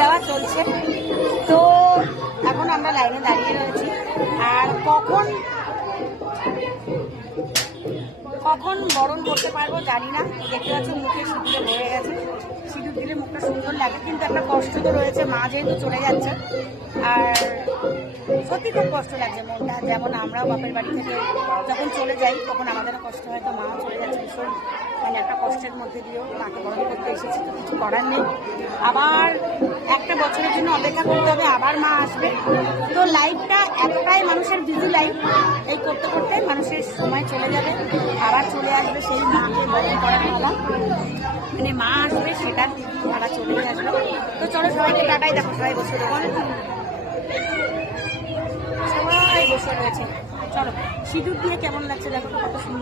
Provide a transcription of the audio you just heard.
দেওয়া চলছে। তো এখন আমরা লাইনে দাঁড়িয়ে রয়েছি, আর কখন বরণ করতে পারবো জানি না। দেখতে পাচ্ছি মুখে সিঁদুরে ভরে গেছে, সিঁদুর দিলে মুখটা সুন্দর লাগে, কিন্তু একটা কষ্ট তো রয়েছে, মা যেহেতু চলে যাচ্ছে। আর সত্যি খুব কষ্ট লাগছে মনটা, যেমন আমরাও বাপের বাড়ি থেকে যখন চলে যাই তখন আমাদেরও কষ্ট হয়, তো মাও চলে যাচ্ছে ভীষণ মানে একটা কষ্টের মধ্যে দিয়েও মাকে বরণ করতে এসেছি, তো কিছু করার নেই। আবার একটা বছরের জন্য অপেক্ষা করতে হবে, আবার মা আসবে। তো লাইফটা এতটাই মানুষের বিজি লাইফ, এই করতে করতে মানুষের সময় চলে যাবে, আবার চলে আসবে সেই মাকে বরণ করার পালা, মানে মা আসবে সেটার তারা চলে আসবে। তো চলো সবাইকে টাটাই, দেখো সবাই বসে রয়েছে, সবাই বসে রয়েছে। চলো সিঁদুর দিয়ে কেমন লাগছে দেখো, কত সুন্দর।